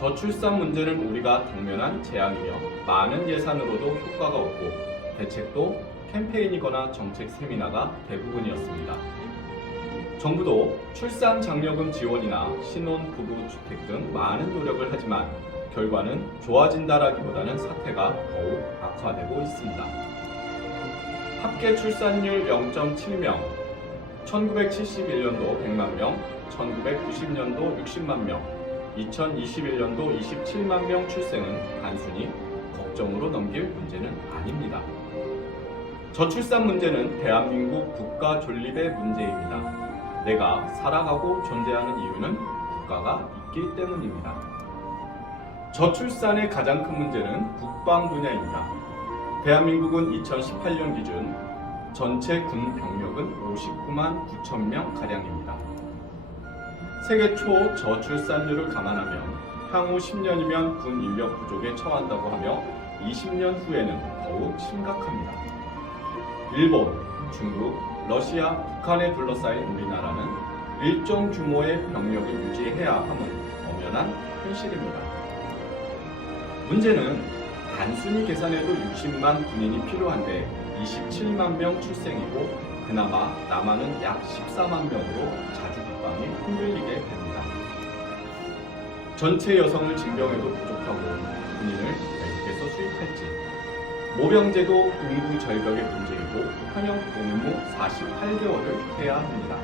저출산 문제는 우리가 당면한 재앙이며 많은 예산으로도 효과가 없고 대책도 캠페인이거나 정책 세미나가 대부분이었습니다. 정부도 출산 장려금 지원이나 신혼 부부 주택 등 많은 노력을 하지만 결과는 좋아진다라기보다는 사태가 더욱 악화되고 있습니다. 합계 출산율 0.7명, 1971년도 100만 명, 1990년도 60만 명, 2021년도 27만 명 출생은 단순히 걱정으로 넘길 문제는 아닙니다. 저출산 문제는 대한민국 국가 존립의 문제입니다. 내가 살아가고 존재하는 이유는 국가가 있기 때문입니다. 저출산의 가장 큰 문제는 국방 분야입니다. 대한민국은 2018년 기준 전체 군 병력은 59만 9천 명 가량입니다. 세계 초 저출산율을 감안하면 향후 10년이면 군 인력 부족에 처한다고 하며 20년 후에는 더욱 심각합니다. 일본, 중국, 러시아, 북한에 둘러싸인 우리나라는 일정 규모의 병력을 유지해야 함은 엄연한 현실입니다. 문제는 단순히 계산해도 60만 군인이 필요한데 27만 명 출생이고 그나마 남한은 약 14만 명으로 자주 국방이 흔들리게 됩니다. 전체 여성을 징병해도 부족하고 군인을 외국에서 수입할지, 모병제도 응구 절벽의 문제이고 현역 복무 48개월을 해야 합니다.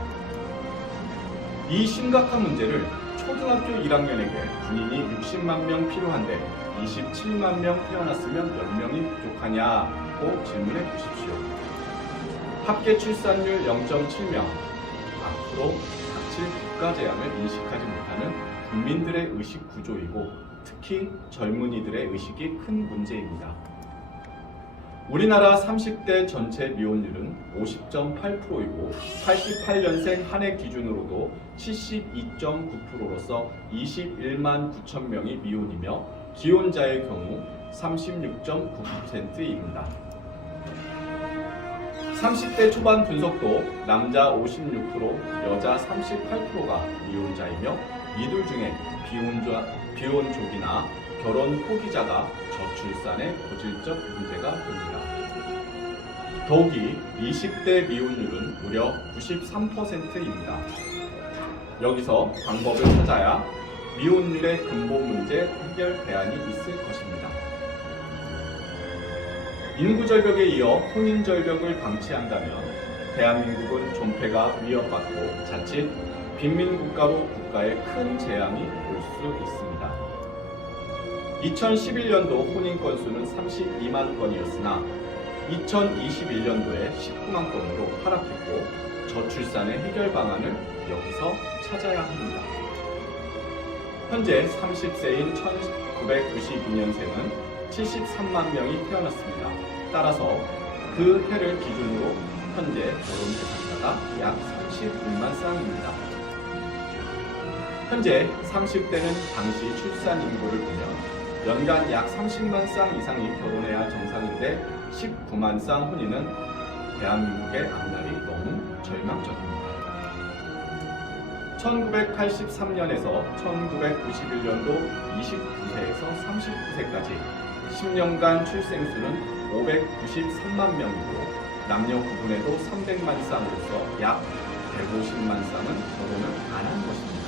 이 심각한 문제를 초등학교 1학년에게 군인이 60만 명 필요한데 27만 명 태어났으면 몇 명이 부족하냐고 질문해 보십시오. 합계 출산율 0.7명, 앞으로 닥칠 국가 재앙을 인식하지 못하는 국민들의 의식 구조이고 특히 젊은이들의 의식이 큰 문제입니다. 우리나라 30대 전체 미혼율은 50.8%이고 88년생 한 해 기준으로도 72.9%로서 21만 9천 명이 미혼이며 기혼자의 경우 36.9%입니다. 30대 초반 분석도 남자 56%, 여자 38%가 미혼자이며 이들 중에 비혼족이나 결혼 포기자가 저출산의 고질적 문제가 됩니다. 더욱이 20대 미혼율은 무려 93%입니다. 여기서 방법을 찾아야 미혼율의 근본 문제 해결 대안이 있을 것입니다. 인구절벽에 이어 혼인절벽을 방치한다면 대한민국은 존폐가 위협받고 자칫 빈민국가로 국가에 큰 재앙이 올 수 있습니다. 2011년도 혼인 건수는 32만 건이었으나 2021년도에 19만 건으로 하락했고 저출산의 해결 방안을 여기서 찾아야 합니다. 현재 30세인 1992년생은 73만 명이 태어났습니다. 따라서 그 해를 기준으로 현재 결혼 대상자가 약 36만 쌍입니다. 현재 30대는 당시 출산 인구를 보면 연간 약 30만 쌍 이상이 결혼해야 정상인데 19만 쌍 혼인은 대한민국의 앞날이 너무 절망적입니다. 1983년에서 1991년도 29세에서 39세까지 10년간 출생수는 593만 명이고 남녀 구분에도 300만 쌍으로서 약 150만 쌍은 결혼을 안 한 것입니다.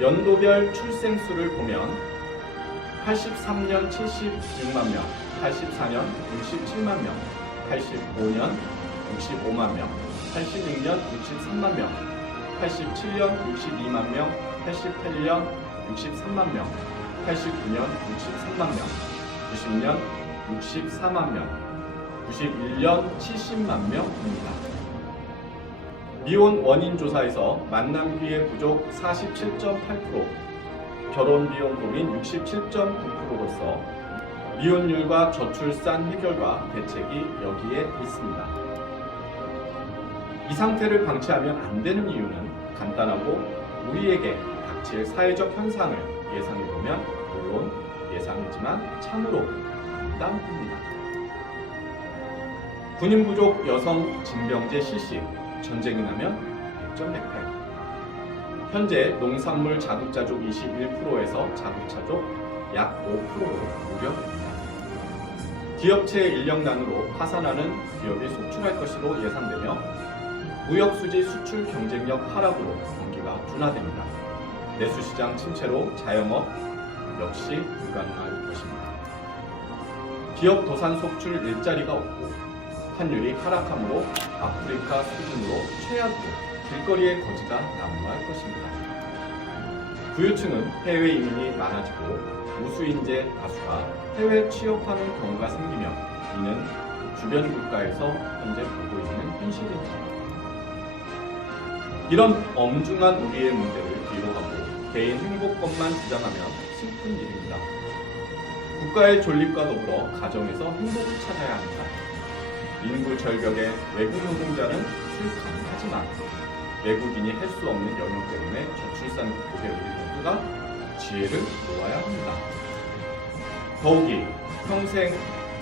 연도별 출생수를 보면 83년 76만 명, 84년 67만 명, 85년 65만 명, 86년 63만 명, 87년 62만 명, 88년 63만 명, 89년 63만 명, 90년 64만 명, 91년 70만 명입니다. 미혼 원인 조사에서 만남 기회 부족 47.8%, 결혼 비용 고민 67.9%로서 미혼율과 저출산 해결과 대책이 여기에 있습니다. 이 상태를 방치하면 안 되는 이유는 간단하고 우리에게 닥칠 사회적 현상을 예상해보면 물론 예상이지만 참으로 간단합니다. 군인 부족 여성 징병제 실시, 전쟁이 나면 백전백패. 현재 농산물 자급자족 21%에서 자급자족 약 5%로 무렵입니다. 기업체 인력난으로 파산하는 기업이 속출할 것으로 예상되며 무역수지 수출 경쟁력 하락으로 경기가 둔화됩니다. 내수시장 침체로 자영업 역시 불가능할 것입니다. 기업 도산 속출 일자리가 없고 환율이 하락하므로 아프리카 수준으로 최악으로 길거리의 거지가 난무할 것입니다. 부유층은 해외 이민이 많아지고 우수인재 다수가 해외 취업하는 경우가 생기며 이는 주변 국가에서 현재 보고 있는 현실입니다. 이런 엄중한 우리의 문제를 뒤로하고 개인 행복권만 주장하면 슬픈 일입니다. 국가의 존립과 더불어 가정에서 행복을 찾아야 합니다. 인구 절벽의 외국 노동자는 술가능하지만 외국인이 할 수 없는 영역 때문에 저출산 국부의 우리 모두가 지혜를 모아야 합니다. 더욱이 평생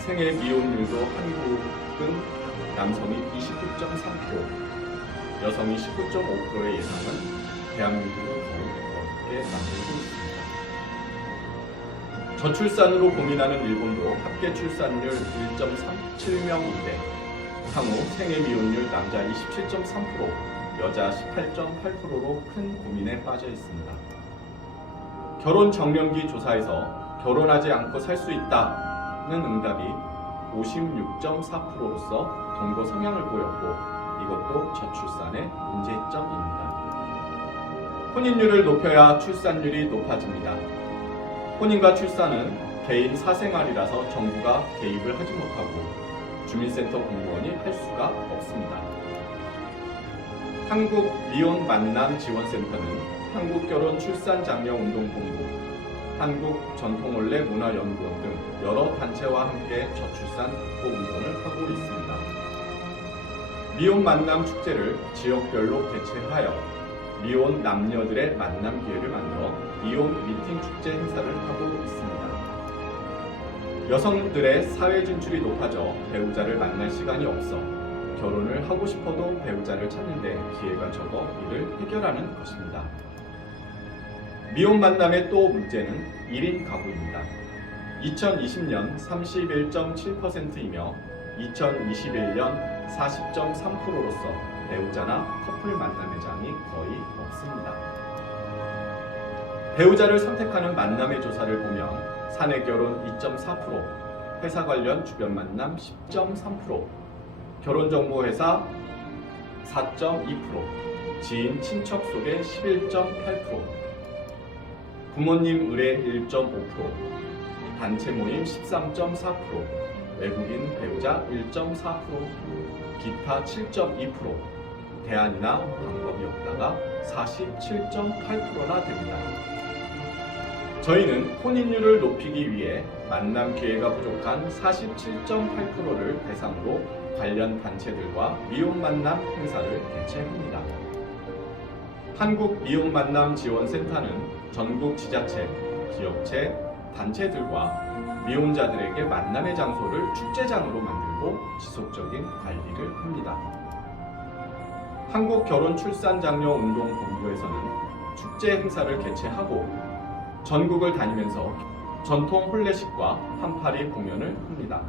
생애 미혼율도 한국은 남성이 29.3%, 여성이 19.5%의 예상은 대한민국을 더욱 어렵게 만들고 있습니다. 저출산으로 고민하는 일본도 합계 출산율 1.37명인데 향후 생애 미혼율 남자 27.3%, 여자 18.8%로 큰 고민에 빠져 있습니다. 결혼 정년기 조사에서 결혼하지 않고 살 수 있다는 응답이 56.4%로서 동거 성향을 보였고 이것도 저출산의 문제점입니다. 혼인율을 높여야 출산율이 높아집니다. 혼인과 출산은 개인 사생활이라서 정부가 개입을 하지 못하고 주민센터 공무원이 할 수가 없습니다. 한국미혼만남지원센터는 한국결혼출산장려운동본부, 한국전통혼례문화연구원 등 여러 단체와 함께 저출산 국보 운동을 하고 있습니다. 미혼 만남 축제를 지역별로 개최하여 미혼 남녀들의 만남 기회를 만들어 미혼 미팅 축제 행사를 하고 있습니다. 여성들의 사회 진출이 높아져 배우자를 만날 시간이 없어 결혼을 하고 싶어도 배우자를 찾는데 기회가 적어 이를 해결하는 것입니다. 미혼 만남의 또 문제는 1인 가구입니다. 2020년 31.7%이며 2021년 40.3%로서 배우자나 커플 만남 회장이 거의 없습니다. 배우자를 선택하는 만남의 조사를 보면 사내 결혼 2.4%, 회사 관련 주변 만남 10.3%, 결혼정보회사 4.2%, 지인 친척 소개 11.8%, 부모님 의뢰 1.5%, 단체 모임 13.4%, 외국인 배우자 1.4%, 기타 7.2%, 대안이나 방법이 없다가 47.8%나 됩니다. 저희는 혼인율을 높이기 위해 만남 기회가 부족한 47.8%를 대상으로 관련 단체들과 미혼 만남 행사를 개최합니다. 한국미혼만남지원센터는 전국 지자체, 기업체, 단체들과 미혼자들에게 만남의 장소를 축제장으로 만들고 지속적인 관리를 합니다. 한국결혼출산장려운동본부에서는 축제 행사를 개최하고 전국을 다니면서 전통 혼례식과 한파리 공연을 합니다.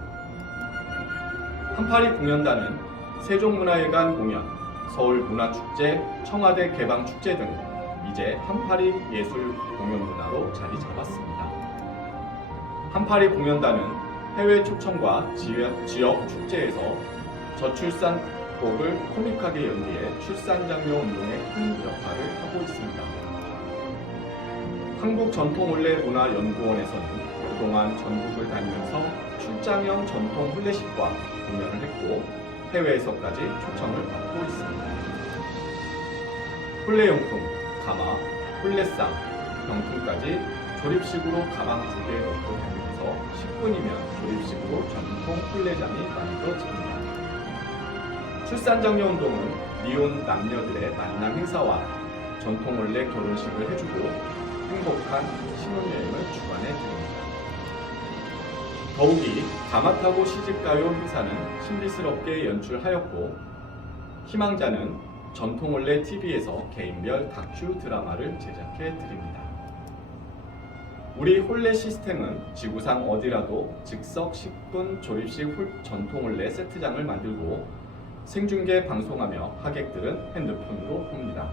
한파리 공연단은 세종문화회관 공연, 서울문화축제, 청와대 개방축제 등 이제 한파리 예술 공연 문화로 자리 잡았습니다. 한파리 공연단은 해외 초청과 지역 축제에서 저출산 곡을 코믹하게 연기해 출산장려 운동에 큰 역할을 하고 있습니다. 한국전통혼례문화연구원에서는 그동안 전국을 다니면서 출장형 전통 혼례식과 공연을 했고 해외에서까지 초청을 받고 있습니다. 혼례용품, 가마, 혼례상, 병풍까지 조립식으로 가방 2개 넣고 다니면서 10분이면 조립식으로 전통 혼례장이 만들어집니다. 출산장려운동은 미혼 남녀들의 만남 행사와 전통 혼례 결혼식을 해주고 행복한 신혼여행을 주관해 드립니다. 더욱이 가마 타고 시집가요 행사는 신비스럽게 연출하였고 희망자는 전통혼례 TV에서 개인별 다큐 드라마를 제작해 드립니다. 우리 혼례 시스템은 지구상 어디라도 즉석 10분 조립식 전통혼례 세트장을 만들고 생중계 방송하며 하객들은 핸드폰으로 봅니다.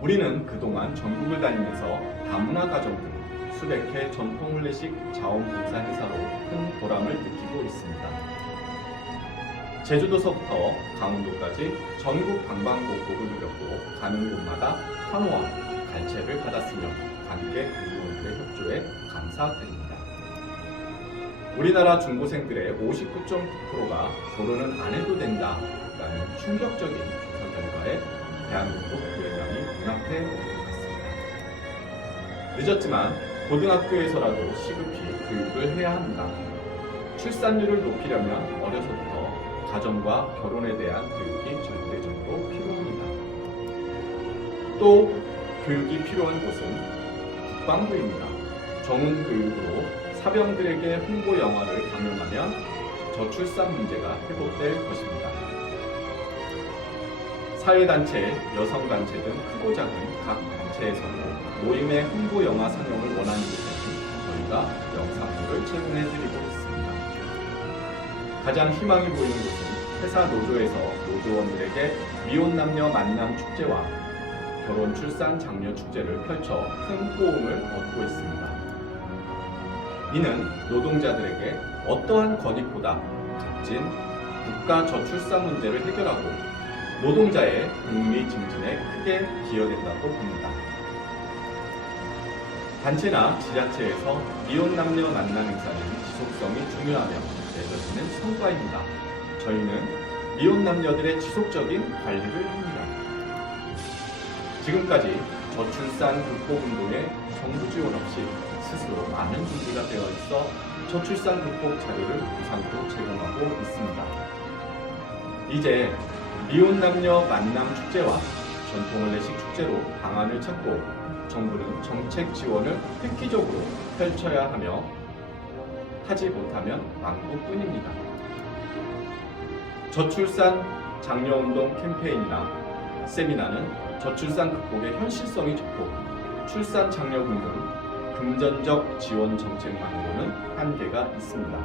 우리는 그동안 전국을 다니면서 다문화 가정 등 수백 회 전통혼례식 자원봉사 행사로 큰 보람을 느끼고 있습니다. 제주도서부터 강원도까지 전국 방방곡곡을 누렸고 가는 곳마다 환호와 갈채를 받았으며 관객 의원들의 협조에 감사드립니다. 우리나라 중고생들의 59.9%가 결혼은 안 해도 된다라는 충격적인 조사 결과에 대한민국 유행감이 눈앞에 오는 것 같습니다. 늦었지만 고등학교에서라도 시급히 교육을 해야 합니다. 출산율을 높이려면 어려서부터 가정과 결혼에 대한 교육이 절대적으로 필요합니다. 또 교육이 필요한 곳은 국방부입니다. 정훈 교육으로 사병들에게 홍보 영화를 강연하면 저출산 문제가 회복될 것입니다. 사회단체, 여성단체 등 크고 작은 각 단체에서도 모임의 홍보 영화 상영을 원하는 곳에는 저희가 영상물을 제공해드리고 있습니다. 가장 희망이 보이는 곳은 회사 노조에서 노조원들에게 미혼 남녀 만남 축제와 결혼 출산 장려 축제를 펼쳐 큰 호응을 얻고 있습니다. 이는 노동자들에게 어떠한 권익보다 값진 국가 저출산 문제를 해결하고 노동자의 복리 증진에 크게 기여된다고 봅니다. 단체나 지자체에서 미혼 남녀 만남 행사는 지속성이 중요하며 맺어지는 성과입니다. 저희는 미혼 남녀들의 지속적인 관리를 합니다. 지금까지 저출산 극복 운동에 정부 지원 없이 스스로 많은 준비가 되어 있어 저출산 극복 자료를 무상으로 제공하고 있습니다. 이제 미혼 남녀 만남 축제와 전통혼례식 축제로 방안을 찾고 정부는 정책 지원을 획기적으로 펼쳐야 하며 하지 못하면 망국뿐입니다. 저출산 장려운동 캠페인이나 세미나는 저출산 극복의 현실성이 적고 출산 장려금 등 금전적 지원 정책만으로는 한계가 있습니다.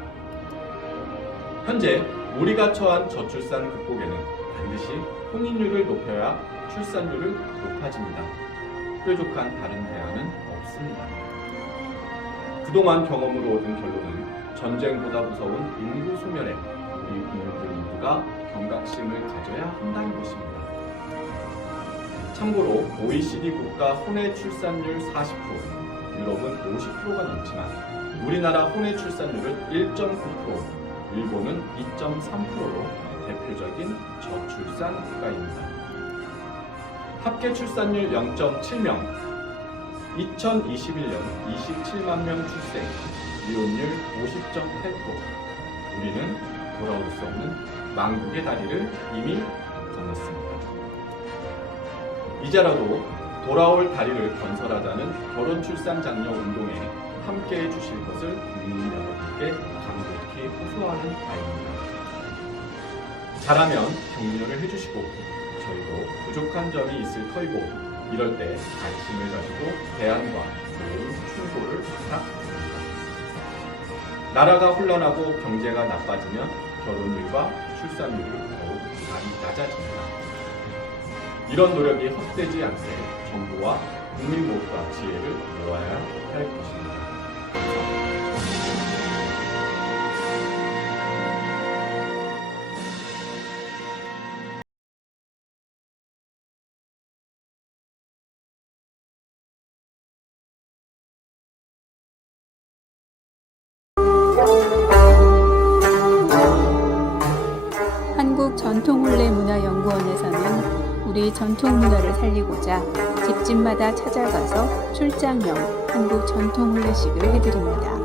현재 우리가 처한 저출산 극복에는 반드시 혼인율을 높여야 출산율을 높아집니다. 뾰족한 다른 대안은 없습니다. 그동안 경험으로 얻은 결론은 전쟁보다 무서운 인구 소멸에 우리 국민들 모두가 경각심을 가져야 한다는 것입니다. 참고로 OECD 국가 혼외 출산율 40%, 유럽은 50%가 넘지만 우리나라 혼외 출산율은 1.9%, 일본은 2.3%로 대표적인 저출산 국가입니다. 합계 출산율 0.7명, 2021년 27만 명 출생, 이혼율 50.8%, 우리는 돌아올 수 없는 망국의 다리를 이미 건넜습니다. 이제라도 돌아올 다리를 건설하자는 결혼 출산 장려 운동에 함께해 주실 것을 국민 여러분께 간곡히 호소하는 바입니다. 잘하면 격려를 해주시고 저희도 부족한 점이 있을 터이고 이럴 때 관심을 가지고 대안과 좋은 충고를 부탁드립니다. 나라가 혼란하고 경제가 나빠지면 결혼율과 출산율이 더욱 많이 낮아집니다. 이런 노력이 헛되지 않게 정부와 국민 모두가 지혜를 모아야 할 것입니다. 한국전통혼례문화연구원에서는 우리 전통문화를 살리고자 집집마다 찾아가서 출장형 한국 전통혼례식을 해드립니다.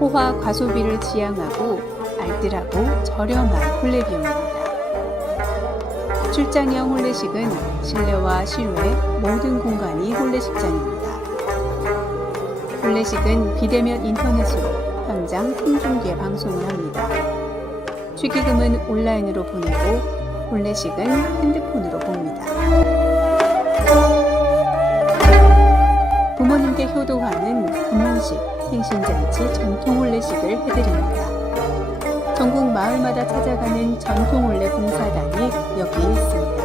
호화 과소비를 지향하고 알뜰하고 저렴한 혼례 비용입니다. 출장형 혼례식은 실내와 실외 모든 공간이 혼례식장입니다. 혼례식은 비대면 인터넷으로 현장 생중계 방송을 합니다. 축의금은 온라인으로 보내고 혼례식은 핸드폰으로 봅니다. 부모님께 효도하는 금혼식, 생신잔치, 전통 혼례식을 해드립니다. 전국 마을마다 찾아가는 전통 혼례 봉사단이 여기 있습니다.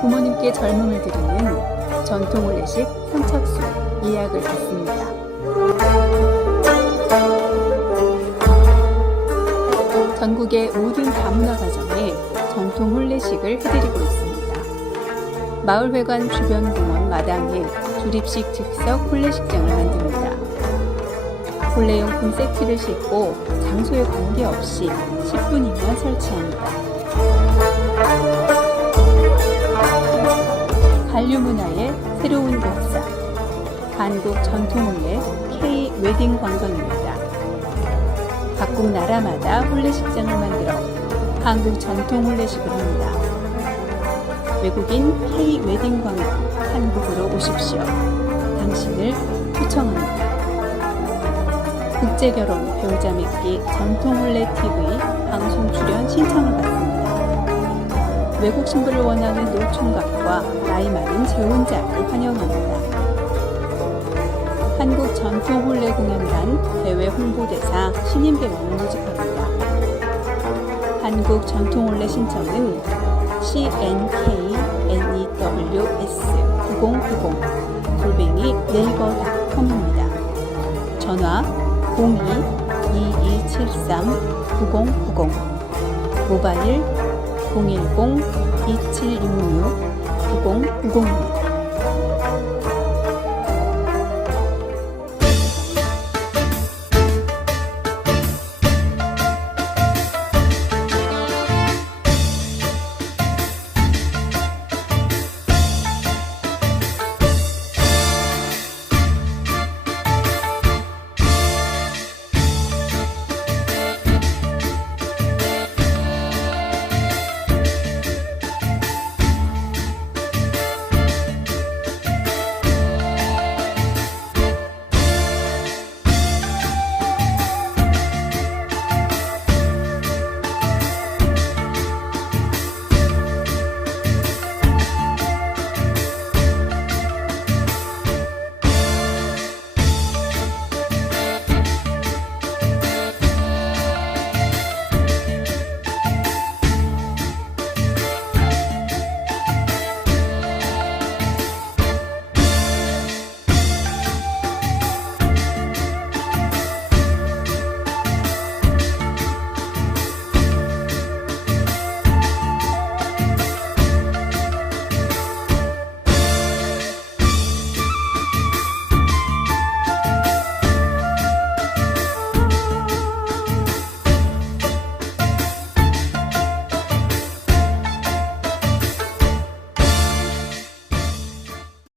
부모님께 젊음을 드리는 전통 혼례식 선착순 예약을 받습니다. 전국의 모든 다문화 가정에 전통 혼례식을 해드리고 있습니다. 마을회관 주변 공원 마당에 조립식 즉석 혼례식장을 만듭니다. 혼례용품 세트를 싣고 장소에 관계없이 10분이면 설치합니다. 한류 문화의 새로운 역사, 한국 전통 혼례 K 웨딩 관광입니다. 각국 나라마다 혼례식장을 만들어 한국 전통 혼례식을 합니다. 외국인 K 웨딩 관광 한국으로 오십시오. 당신을 초청합니다. 국제결혼 배우자 맺기 전통 혼례 TV 방송 출연 신청을 받습니다. 외국 신부를 원하는 노총각과 나이 많은 재혼자를 환영합니다. 한국 전통 혼례 공연단 대외 홍보대사 신인 배우를 모집합니다. 한국 전통 혼례 신청은 cnknews9090@naver.com입니다. 전화 02-2273-9090, 모바일 010-2766-9090입니다.